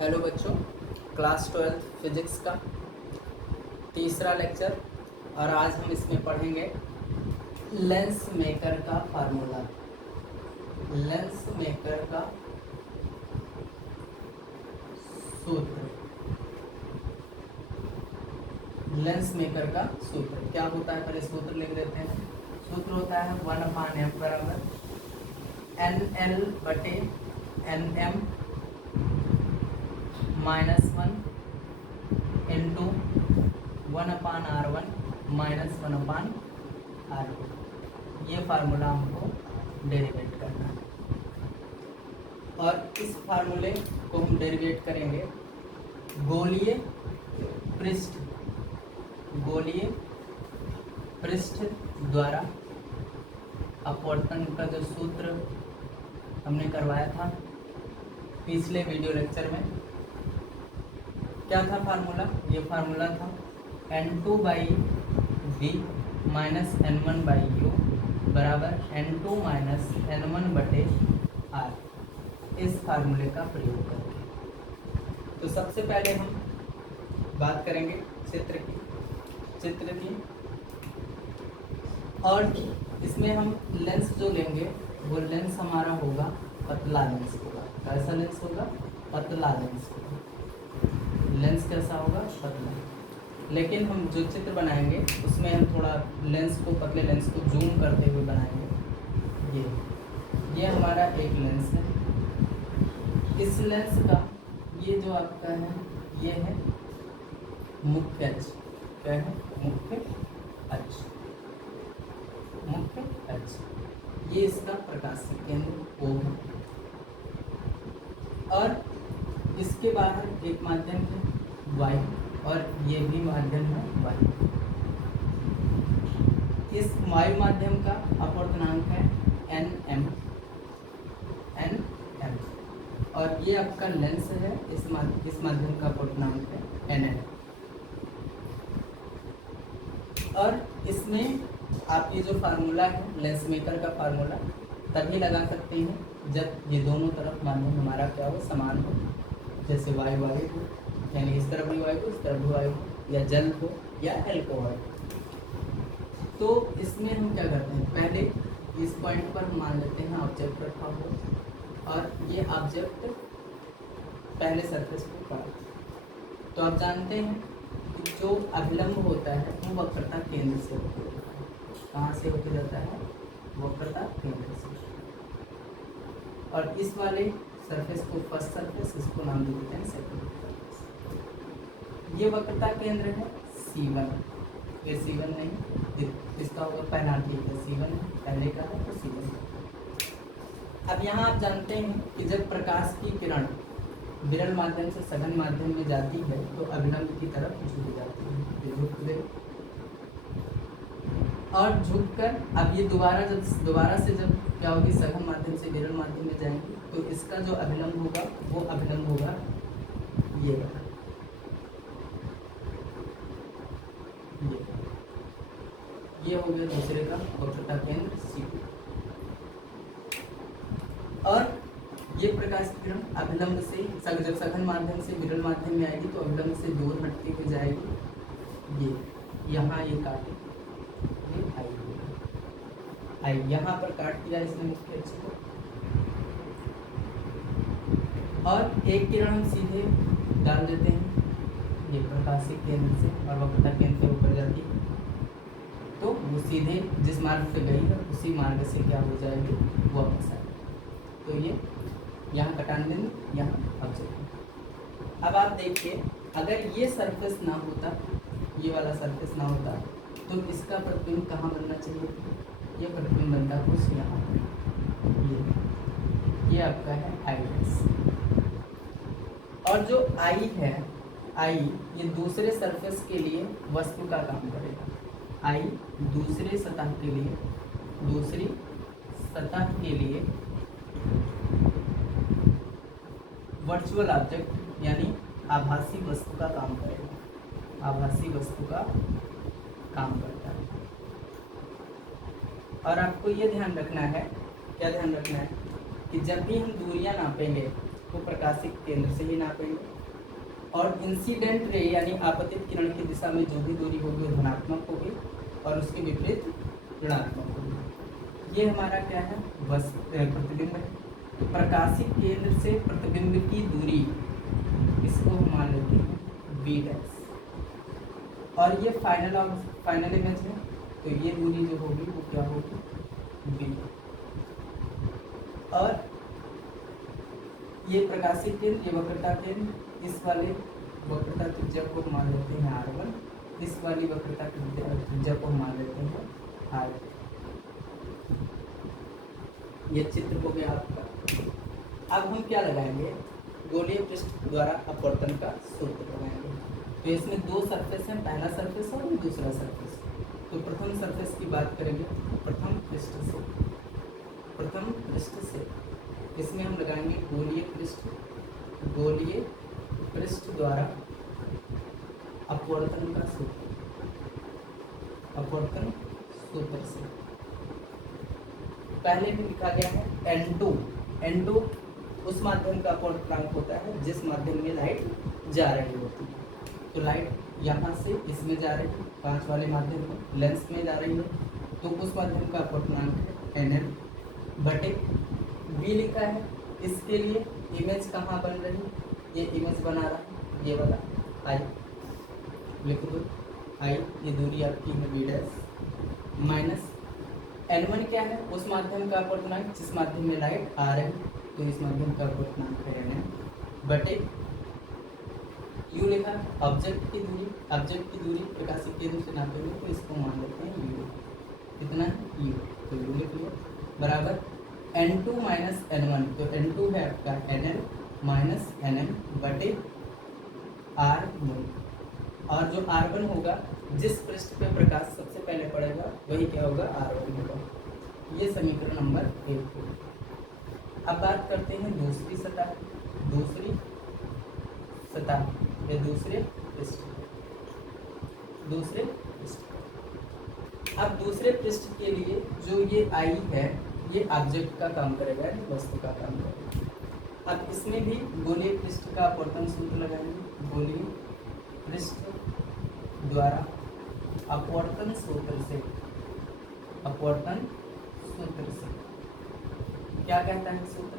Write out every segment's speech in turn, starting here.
Hello बच्चों, class 12 physics का तीसरा लेक्चर। और आज हम इसमें पढ़ेंगे लेंस मेकर का फार्मूला। लेंस मेकर का सूत्र। लेंस मेकर का सूत्र क्या होता है, पहले सूत्र लिख देते हैं। सूत्र होता है 1/f बराबर NL बटे NM -1 इंटू 1/R1 -1/R2। ये फार्मूला हमको डेरिवेट करना है और इस फार्मूले को हम डेरिवेट करेंगे गोलीय पृष्ठ द्वारा अपवर्तन का जो सूत्र हमने करवाया था पिछले वीडियो लेक्चर में। क्या था फार्मूला? ये फार्मूला था N2/V माइनस N1/U बराबर N2 माइनस N1 बटे R। इस फार्मूले का प्रयोग करके तो सबसे पहले हम बात करेंगे चित्र की। और इसमें हम लेंस जो लेंगे वो लेंस हमारा होगा पतला लेंस होगा। कैसा लेंस होगा? पतला लेंस होगा। लेंस कैसा होगा? पतला। लेकिन हम जो चित्र बनाएंगे उसमें हम थोड़ा लेंस को, पतले लेंस को जूम करते हुए बनाएंगे। ये हमारा एक लेंस है। इस लेंस का ये जो आपका है ये है मुख्य अक्ष। क्या है? मुख्य अक्ष। मुख्य अक्ष ये इसका प्रकाशिक केंद्र O है। और इसके बाहर एक माध्यम है Y और ये भी माध्यम है Y। इस वायु माध्यम का अपवर्तनांक है NM और ये आपका लेंस है। इस माध्यम का अपवर्तनांक है NL। और इसमें आप ये जो फार्मूला है लेंस मेकर का फार्मूला तभी लगा सकते हैं जब ये दोनों तरफ माध्यम हमारा क्या हो? समान हो। जैसे वायु हो, यानी इस तरफ भी वायु हो, इस तरफ भी वायु हो, या जल हो या एल्कोहल। तो इसमें हम क्या करते हैं, पहले इस पॉइंट पर मान लेते हैं ऑब्जेक्ट रखा हो और ये ऑब्जेक्ट पहले सरफेस पर पड़ा। तो आप जानते हैं कि जो अभिलंब होता है वो वक्रता केंद्र से होकर जाता है। कहाँ से होकर जाता है? वक्रता केंद्र से। और इस वाले सरफेस को फर्स्ट सरफेस, इसको नाम दे देते हैं सेकंड सरफेस। ये वक्रता केंद्र है C1। ये C1 नहीं, इसका होगा पहला, ठीक है C1 है, पहले का है तो C1। अब यहाँ आप जानते हैं कि जब प्रकाश की किरण विरल माध्यम से सघन माध्यम में जाती है तो अभिलंब की तरफ झुक जाती है। झुक गई और झुककर अब ये दोबारा से जब क्या होगी, सघन माध्यम से विरल माध्यम में जाएंगी तो इसका जो अभिलंब होगा वो अभिलंब होगा ये वाला। ये हो गया दूसरे का वक्रता केंद्र C2। और ये प्रकाश की किरण अभिलंब से जब सघन माध्यम से विरल माध्यम में आएगी तो अभिलंब से दूर हटती हुई जाएगी। ये यहाँ ये काटे, ये आई यहाँ पर काट दिया इसने मुख्य अक्ष को। और एक किरण हम सीधे डाल देते हैं ये प्रकाशिक केंद्र से और वक्रता केंद्र से ऊपर जाती है तो वो सीधे जिस मार्ग से गई है उसी मार्ग से क्या हो जाएगी, वो वापस आएगी। तो ये यहाँ कटान देंगे, यहाँ ऑब्जेक्ट। अब आप देखिए, अगर ये सरफेस ना होता, ये वाला सरफेस ना होता तो इसका प्रतिबिंब कहाँ बनना चाहिए? ये प्रतिबिंब बनता कुछ यहाँ। ये आपका है I'। और जो I है, I ये दूसरे सरफेस के लिए वस्तु का काम करेगा। I दूसरी सतह के लिए वर्चुअल ऑब्जेक्ट यानी आभासी वस्तु का काम करेगा। आभासी वस्तु का काम करता है। और आपको ये ध्यान रखना है, क्या ध्यान रखना है कि जब भी हम दूरियां नापेंगे को प्रकाशिक केंद्र से ही नापेंगे। और इंसिडेंट रे यानी आपतित किरण की दिशा में जो भी दूरी होगी वो धनात्मक होगी और उसके विपरीत ऋणात्मक होगी। ये हमारा क्या है, बस प्रतिबिंब है। तो प्रकाशिक केंद्र से प्रतिबिंब की दूरी, इसको हम मान लेते हैं बी डैश, और ये फाइनल इमेज है, तो ये दूरी जो होगी वो क्या होगी, बी। और ये प्रकाशिक केंद्र, ये वक्रता केंद्र, इस वाले वक्रता त्रिज्या को मान लेते हैं R1, इस वाली वक्रता त्रिज्या को मान लेते हैं R। ये चित्र हो गया आपका। अब हम क्या लगाएंगे, गोलीय पृष्ठ द्वारा अपवर्तन का सूत्र लगाएंगे। तो इसमें दो सरफेस हैं, पहला सरफेस और दूसरा सरफेस। तो प्रथम सरफेस की बात करेंगे, प्रथम पृष्ठ से इसमें हम लगाएंगे गोलीय पृष्ठ द्वारा अपवर्तन का सूत्र, अपवर्तन सूत्र से पहले भी लिखा गया है N2 उस माध्यम का अपवर्तनांक होता है जिस माध्यम में लाइट जा रही होती है। तो लाइट यहाँ से इसमें जा रही है, 5 वाले माध्यम में लेंस में जा रही है, तो उस माध्यम का अपवर्तनांक है NL बटे B लिखा है। इसके लिए इमेज कहाँ बन रही, ये इमेज बना रहा है ये वाला I, लिख दो I, ये दूरी आपकी है B डैश, माइनस N1 क्या है, उस माध्यम का अपवर्तनांक जिस माध्यम में लाइट आ रही, तो इस माध्यम का अपवर्तनांक है NM बटे U लिखा ऑब्जेक्ट की दूरी प्रकाशिक केंद्र से नापेंगे, तो इसको मान लेते हैं U, कितना है U, तो U लिख लिया बराबर N2 माइनस N1, तो N2 है आपका NL माइनस NM बटे R1, और जो R1 होगा, जिस पृष्ठ पे प्रकाश सबसे पहले पड़ेगा वही क्या होगा, R1 होगा। ये समीकरण नंबर 1 होगा। अब बात करते हैं दूसरी सतह या दूसरे पृष्ठ। अब दूसरे पृष्ठ के लिए जो ये I है, ये ऑब्जेक्ट का काम करेगा, वस्तु का काम करेगा। अब इसमें भी गोलीय पृष्ठ का अपवर्तन सूत्र लगाएंगे, गोलीय पृष्ठ द्वारा अपवर्तन सूत्र से क्या कहता है सूत्र,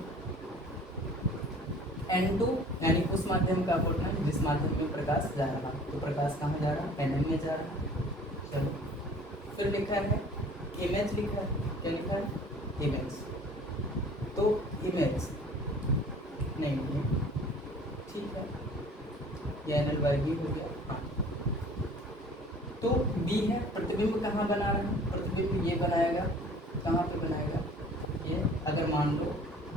N2 यानी उस माध्यम का अपवर्तन जिस माध्यम में प्रकाश जा रहा, तो प्रकाश कहाँ जा रहा, NM में जा रहा। चलो फिर लिखा है इमेज, लिखा है क्या, लिखा है इमेज, तो इमेज नहीं है, ठीक है, ये NL/B हो गया। हाँ, तो B है, प्रतिबिंब कहाँ बना रहा है, प्रतिबिंब ये बनाएगा, कहाँ पे बनाएगा, ये अगर मान लो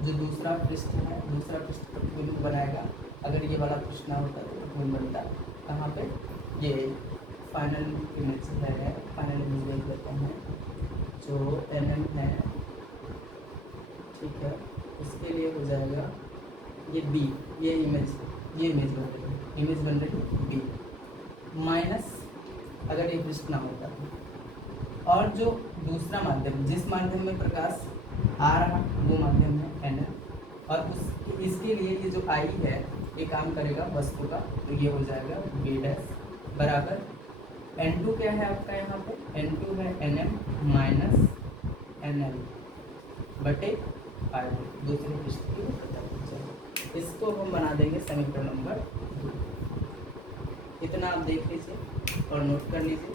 जो दूसरा पृष्ठ है, दूसरा पृष्ठ प्रतिबिंब बनाएगा, अगर ये वाला पृष्ठ ना होता तो प्रतिबिंब बनता कहाँ पे, ये फाइनल इमेज है, फाइनल इमेज देख लेते हैं जो NM है, ठीक है, इसके लिए हो जाएगा ये B, ये इमेज बन रही B माइनस अगर ये पृष्ठ ना होता, और जो दूसरा माध्यम जिस माध्यम में प्रकाश आ रहा वो माध्यम है NL, और इसके लिए ये जो I है ये काम करेगा वस्तु का, तो ये हो जाएगा B डैश बराबर N2 क्या है आपका यहाँ पे, N2 है NM माइनस NL बटे R2, दूसरे पृष्ठ की वक्रता। इसको हम बना देंगे समीकरण नंबर 2। इतना आप देख लीजिए और नोट कर लीजिए,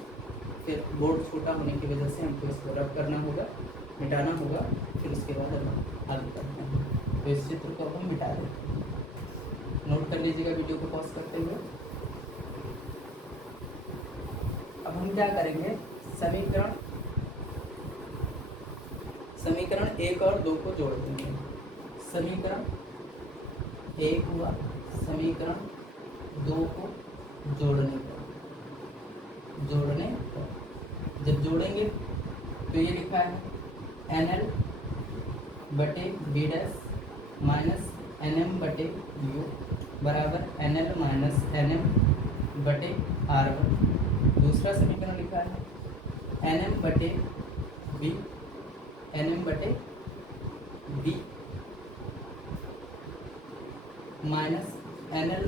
फिर बोर्ड छोटा होने की वजह से हमको इसको रब करना होगा, मिटाना होगा, फिर उसके बाद हम आगे करते हैं। तो इस चित्र को हम मिटा देते हैं, नोट कर लीजिएगा वीडियो को पॉज करते हुए। अब हम क्या करेंगे, समीकरण 1 और 2 को जोड़ देंगे। समीकरण 1 हुआ, समीकरण 2 को जोड़ने पर जब जोड़ेंगे तो ये लिखा है NL बटे B डैश माइनस NM बटे U बराबर NL माइनस NM बटे R1। दूसरा समीकरण लिखा है NM बटे B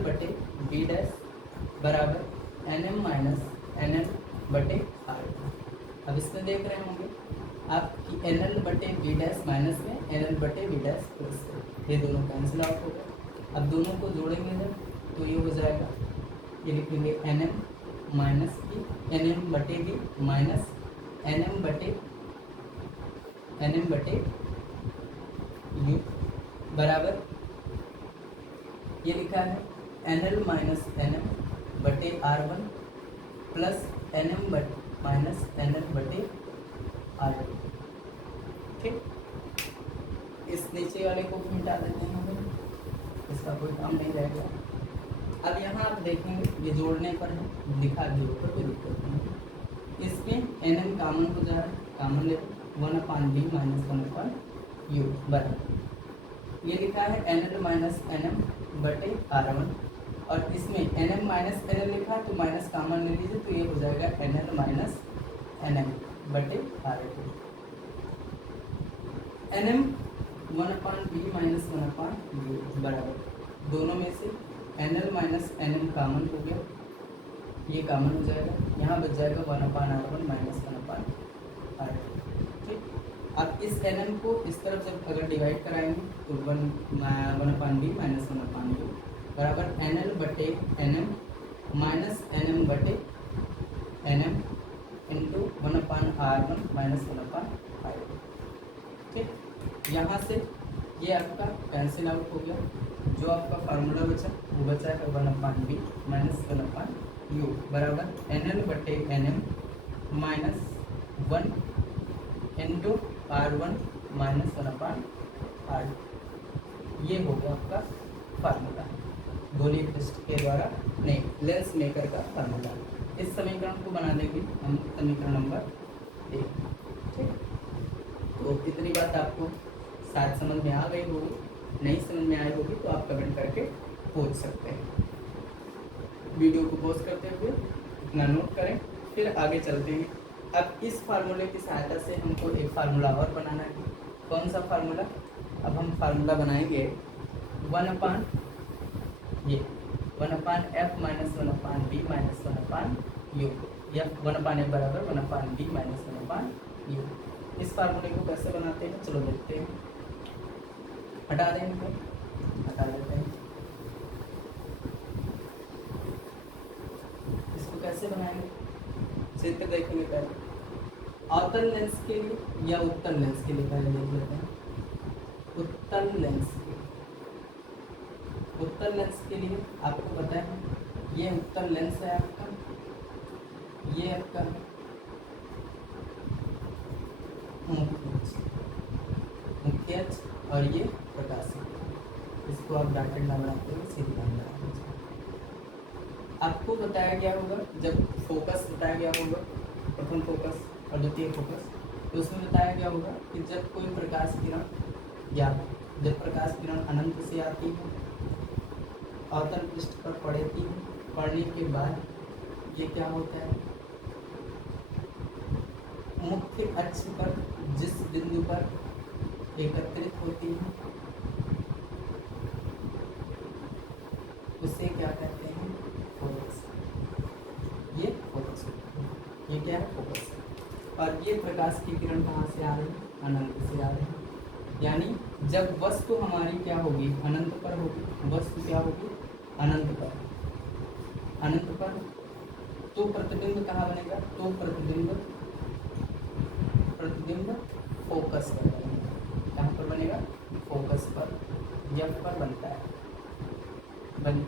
बटे बी डैश बराबर N M minus N M बटे आर। अब इसमें देख रहे होंगे आप कि एन एल बटे बी डैश माइनस में एन एल बटे बी डैश प्लस में, ये दोनों कैंसिल आउट हो गए। अब दोनों को जोड़ेंगे जब तो ये हो जाएगा, ये लिखेंगे N M minus B N M बटे बी माइनस एन एम बटे यू बराबर ये लिखा है N L minus N M बटे R one plus N M minus N L बटे आर टू। ठीक, इस नीचे वाले को भी मिटा देते हैं हम, इसका कोई काम नहीं रहेगा। अब यहाँ आप देखेंगे ये जोड़ने पर है, लिखा भी ऊपर कोई दिक्कत नहीं। इसमें एन एम कॉमन हो जा रहा है, कॉमन ले 1/b माइनस 1/u बराबर ये लिखा है N L minus N M बटे आर वन, और इसमें N M minus N L लिखा है तो माइनस कॉमन ले लीजिए तो ये हो जाएगा N L minus N M बटे R two. N M 1/b minus 1/u बराबर दोनों में से N L minus N M common हो गया, ये कॉमन हो जाएगा, यहाँ बच जाएगा 1/r1 माइनस 1/r2। ठीक, अब इस एन एम को इस तरफ जब अगर डिवाइड कराएंगे तो 1/b माइनस 1/u बराबर एन एल बटे N M minus N M बटे N M into 1/r1 minus 1/r2। ठीक, यहाँ से ये आपका कैंसिल आउट हो गया, जो आपका फार्मूला बचा वो बचा है 1/b माइनस 1/u बराबर एन एल बटे N M minus 1 into r1 minus 1/r2। ये हो गया आपका फार्मूला, गोली पृष्ठ के द्वारा नहीं लेंस मेकर का फार्मूला। इस समीकरण को बनाने के हम समीकरण नंबर 1। ठीक, तो इतनी बात आपको शायद समझ में आ गई होगी, नहीं समझ में आई होगी तो आप कमेंट करके पूछ सकते हैं। वीडियो को पॉज करते हुए इतना नोट करें, फिर आगे चलते हैं। अब इस फार्मूले की सहायता से हमको एक फार्मूला और बनाना है। कौन सा फार्मूला? अब हम फार्मूला बनाएंगे 1/f minus 1/b minus 1/u, या 1/f बराबर 1/b माइनस 1/u। इस फार्मूले को कैसे बनाते हैं चलो देखते हैं। हटा दें इनको, हटा देते हैं। इसको कैसे बनाएंगे चित्र देखेंगे पहले। अवतल लेंस के लिए या उत्तल लेंस के लिए पहले देख लेते हैं। उत्तल लेंस उत्तल लेंस के लिए आपको पता है ये उत्तल लेंस है आपका, ये आपका मुख्य अक्ष और ये प्रकाशिक। इसको आप डॉटेड ना बनाते हुए सीधी लाइन बना दीजिए। आपको बताया गया होगा जब फोकस बताया गया होगा, प्रथम फोकस और द्वितीय फोकस, तो उसमें बताया गया होगा कि जब कोई प्रकाश किरण या जब प्रकाश किरण अनंत से आती है अवतल पृष्ठ पर पड़ती है, पड़ने के बाद ये क्या होता है, मुख्य अक्ष पर जिस बिंदु पर एकत्रित होती है उसे क्या कहते हैं, फोकस। ये फोकस, ये क्या है, फोकस। और ये प्रकाश की किरण कहाँ से आ रही है, अनंत से आ रही है। यानी जब वस्तु हमारी क्या होगी, अनंत पर होगी, वस्तु क्या होगी, अनंत पर, अनंत पर, तो प्रतिबिंब कहाँ बनेगा, तो प्रतिबिंब फोकस पर बनेगा। कहाँ पर बनेगा, फोकस पर, एफ पर बनता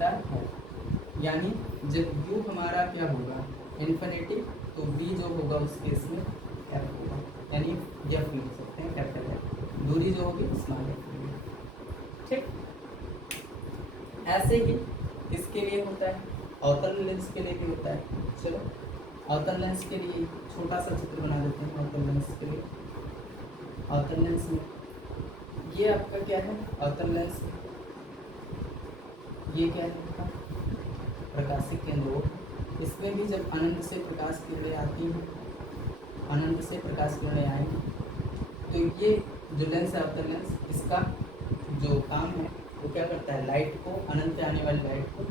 है। यानी जब u हमारा क्या होगा, इन्फिनिटी, तो v जो होगा उस केस में f होगा, यानी f लिख सकते हैं कैपिटल F, दूरी जो होगी स्मॉल f होगी। ठीक, ऐसे ही इसके लिए होता है, अवतल लेंस के लिए भी होता है। चलो अवतल लेंस के लिए छोटा सा चित्र बना देते हैं। अवतल लेंस के लिए, अवतल लेंस में ये आपका क्या है, अवतल लेंस ये क्या है, प्रकाशिक केंद्र। इसमें भी जब अनंत से प्रकाश किरणें आती हैं, अनंत से प्रकाश किरणें आएंगी तो ये जो लेंस है अवतल लेंस, इसका जो काम है वो क्या करता है, लाइट को, अनंत से आने वाली लाइट को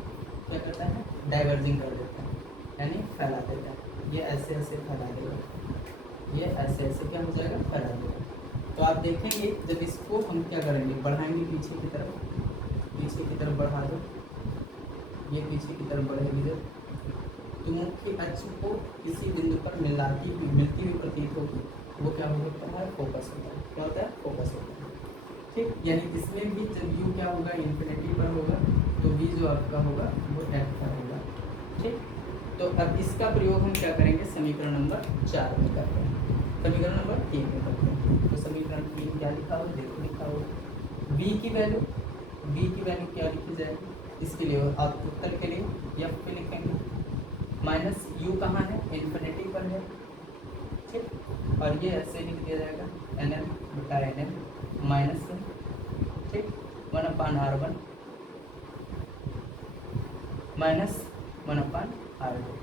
क्या करता है, डाइवर्जिंग कर देता है, यानी फैला देता है। ये ऐसे ऐसे फैला देगा, ये ऐसे ऐसे क्या हो जाएगा, फैला देगा। तो आप देखेंगे जब इसको हम क्या करेंगे, बढ़ाएंगे पीछे की तरफ, पीछे की तरफ बढ़ा दो, ये पीछे की तरफ बढ़ेगी जब, तो मुख्य अक्ष को किसी बिंदु पर मिलती हुई प्रतीत होगी, वो क्या होता है, फोकस होता है। क्या होता है, फोकस होता है। ठीक, यानी इसमें भी जब यू क्या होगा, इन्फिनिटी पर होगा, तो वी जो आपका होगा वो एफ पर होगा। ठीक, तो अब इसका प्रयोग हम क्या करेंगे, समीकरण नंबर 4 में करते हैं, समीकरण नंबर 3 में करते हैं। तो समीकरण 3 क्या लिखा हो, देखो लिखा हो, v की वैल्यू क्या लिखी जाएगी, इसके लिए आप उत्तर के लिए एफ पे लिखेंगे, माइनस यू कहाँ है, इन्फिनिटी पर है। ठीक, और ये ऐसे लिख दिया जाएगा एन एम बटा एन एम माइनस 1, ठीक, 1/r1 माइनस 1/r2।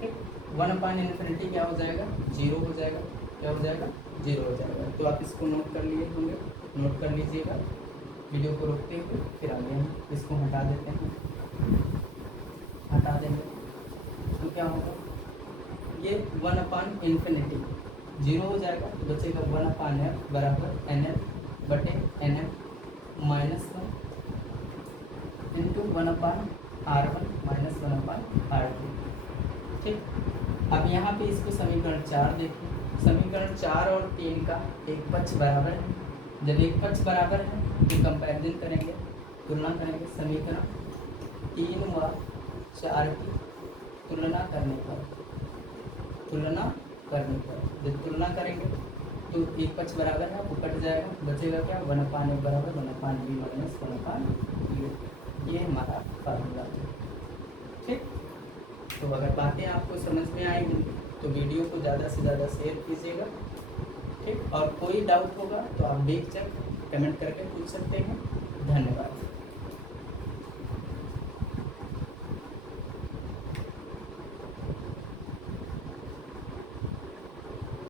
ठीक, 1/∞ क्या हो जाएगा, 0 हो जाएगा। क्या हो जाएगा, 0 हो जाएगा। तो आप इसको नोट कर लिए होंगे, नोट कर लीजिएगा। वीडियो को रोकते हुए फिर आगे हम इसको हटा देते हैं, हटा देंगे तो क्या होगा, ये 1/∞ 0 हो जाएगा, तो बचेगा 1/f बराबर एन एम बटे N M minus 1 into 1/r1 minus 1/r2। ठीक, अब यहाँ पे इसको समीकरण 4 देखिए, समीकरण 4 और 3 का एक पक्ष बराबर है। जब एक पक्ष बराबर है तो कंपैरिजन करेंगे, तुलना करेंगे। समीकरण 3 व 4 की तुलना करने पर जब तुलना करेंगे तो एक पक्ष बराबर है, वो कट जाएगा, बचेगा क्या, 1/f बराबर 1/v माइनस 1/u। ये हमारा फार्मूला है। ठीक, तो अगर बातें आपको समझ में आई तो वीडियो को ज़्यादा से ज़्यादा शेयर कीजिएगा। ठीक, और कोई डाउट होगा तो आप बेझिझक कमेंट करके पूछ सकते हैं। धन्यवाद।